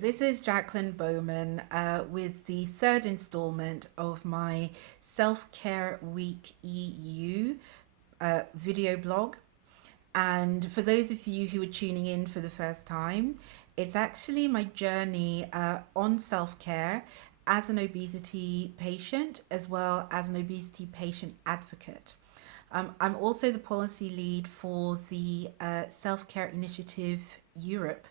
this is Jacqueline Bowman with the third installment of my Self Care Week EU video blog. And for those of you who are tuning in for the first time, it's actually my journey on self care as an obesity patient as well as an obesity patient advocate. I'm also the policy lead for the Self Care Initiative Europe.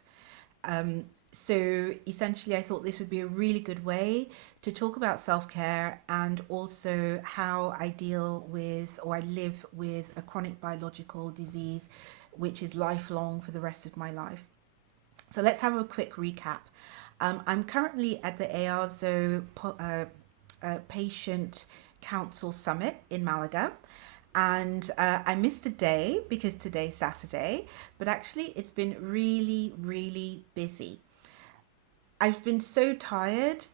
So essentially, I thought this would be a really good way to talk about self care and also how I deal with or I live with a chronic biological disease, which is lifelong for the rest of my life. So let's have a quick recap. I'm currently at the EASO Patient Council Summit in Malaga. And I missed a day because today's Saturday, but actually it's been really, really busy. I've been so tired,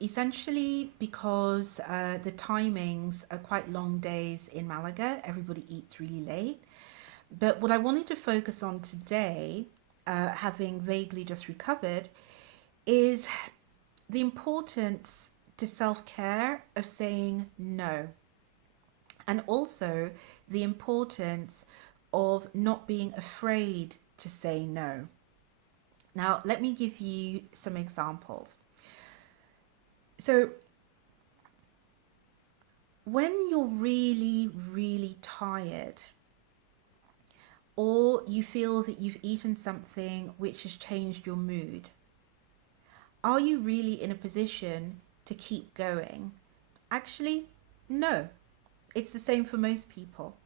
essentially because the timings are quite long days in Malaga. Everybody eats really late. But what I wanted to focus on today, having vaguely just recovered, is the importance to self care of saying no, and also the importance of not being afraid to say no. Now, let me give you some examples. So, when you're really, really tired, or you feel that you've eaten something which has changed your mood, are you really in a position to keep going? Actually, no. It's the same for most people.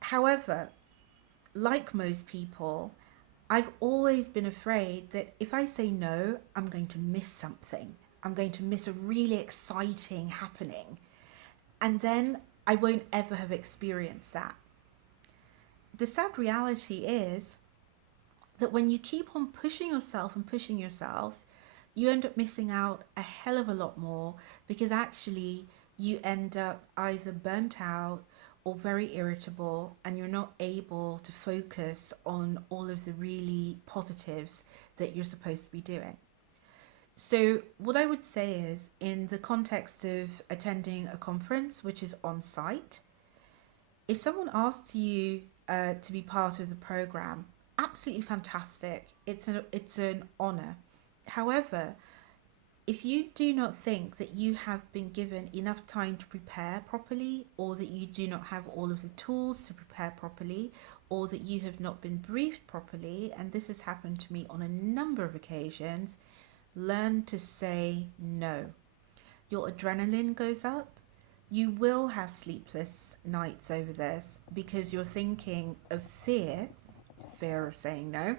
However, like most people, I've always been afraid that if I say no, I'm going to miss something. I'm going to miss a really exciting happening. And then I won't ever have experienced that. The sad reality is that when you keep on pushing yourself and pushing yourself, you end up missing out a hell of a lot more because actually you end up either burnt out or very irritable and you're not able to focus on all of the really positives that you're supposed to be doing. So, what I would say is, in the context of attending a conference which is on site, if someone asks you to be part of the program, absolutely fantastic. It's an honor. However, if you do not think that you have been given enough time to prepare properly, or that you do not have all of the tools to prepare properly, or that you have not been briefed properly, and this has happened to me on a number of occasions, learn to say no. Your adrenaline goes up. You will have sleepless nights over this because you're thinking of fear of saying no.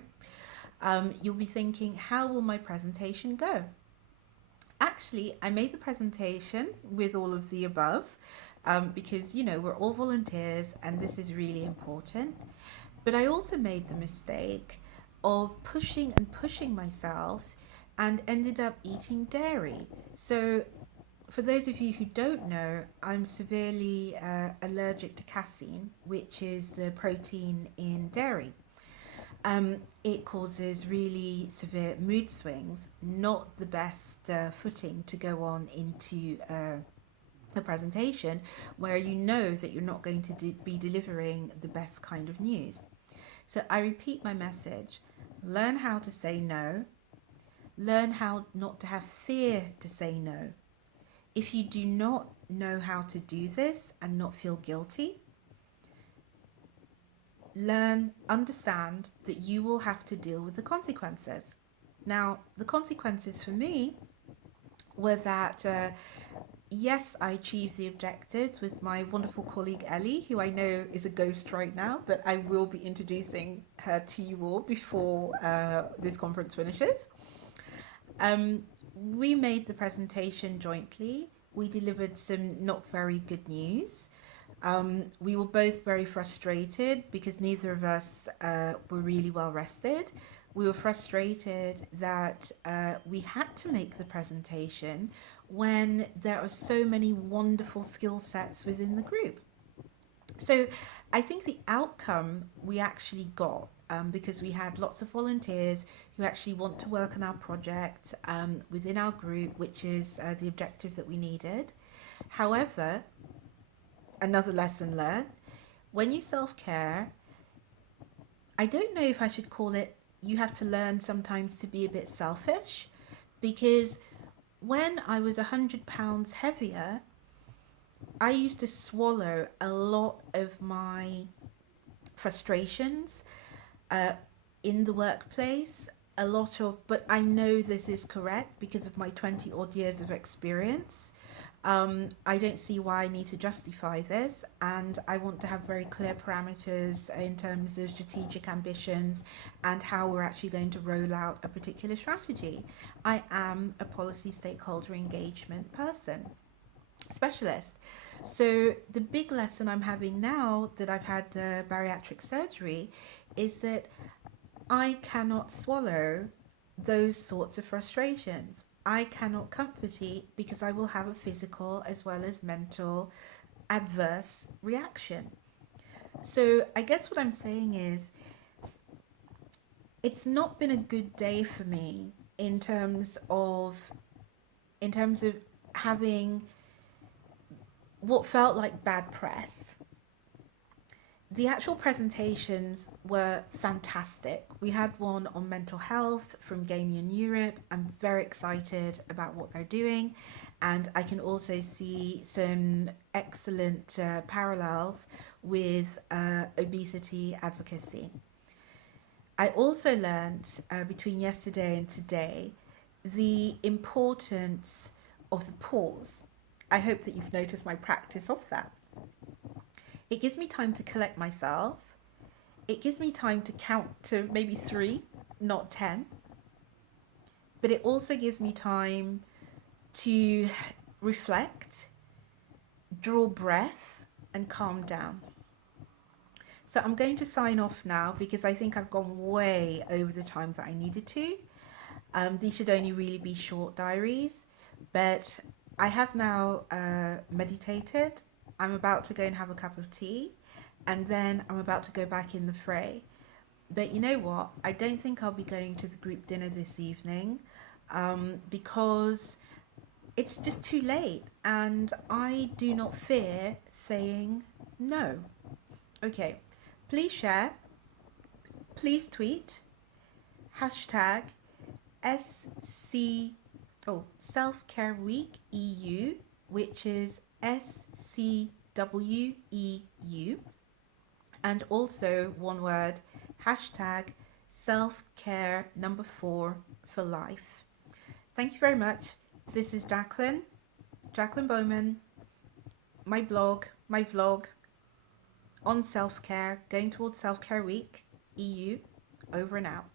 You'll be thinking, how will my presentation go? Actually, I made the presentation with all of the above because, we're all volunteers and this is really important. But I also made the mistake of pushing and pushing myself and ended up eating dairy. So, for those of you who don't know, I'm severely allergic to casein, which is the protein in dairy. It causes really severe mood swings, not the best footing to go on into a presentation where you know that you're not going to be delivering the best kind of news. So I repeat my message: learn how to say no, learn how not to have fear to say no. If you do not know how to do this and not feel guilty, understand that you will have to deal with the consequences. Now, the consequences for me were that, yes, I achieved the objectives with my wonderful colleague Ellie, who I know is a ghost right now, but I will be introducing her to you all before this conference finishes. We made the presentation jointly. We delivered some not very good news. We were both very frustrated because neither of us were really well rested. We were frustrated that we had to make the presentation when there are so many wonderful skill sets within the group. So I think the outcome we actually got, because we had lots of volunteers who actually want to work on our project within our group, which is the objective that we needed. However, another lesson learned, when you self care, I don't know if I should call it, you have to learn sometimes to be a bit selfish, because when I was 100 pounds heavier, I used to swallow a lot of my frustrations uh, in the workplace. A lot of, but I know this is correct because of my 20 odd years of experience. I don't see why I need to justify this, and I want to have very clear parameters in terms of strategic ambitions and how we're actually going to roll out a particular strategy. I am a policy stakeholder engagement person, specialist. So the big lesson I'm having now that I've had the bariatric surgery is that I cannot swallow those sorts of frustrations. I cannot comfort it because I will have a physical as well as mental adverse reaction. So I guess what I'm saying is it's not been a good day for me in terms of having what felt like bad press. The actual presentations were fantastic. We had one on mental health from Gamian Europe. I'm very excited about what they're doing, and I can also see some excellent parallels with obesity advocacy. I also learned between yesterday and today the importance of the pause. I hope that you've noticed my practice of that. It gives me time to collect myself. It gives me time to count to maybe 3, not 10. But it also gives me time to reflect, draw breath, and calm down. So I'm going to sign off now because I think I've gone way over the time that I needed to. These should only really be short diaries, but I have now meditated. I'm about to go and have a cup of tea, and then I'm about to go back in the fray. But you know what? I don't think I'll be going to the group dinner this evening because it's just too late, and I do not fear saying no. Okay, please share, please tweet, hashtag SC, Self Care Week EU, which is SCWEU, and also one word, hashtag self care number 4 for life. Thank you very much. This is Jacqueline Bowman, my blog, my vlog on self care, going towards Self Care Week EU, over and out.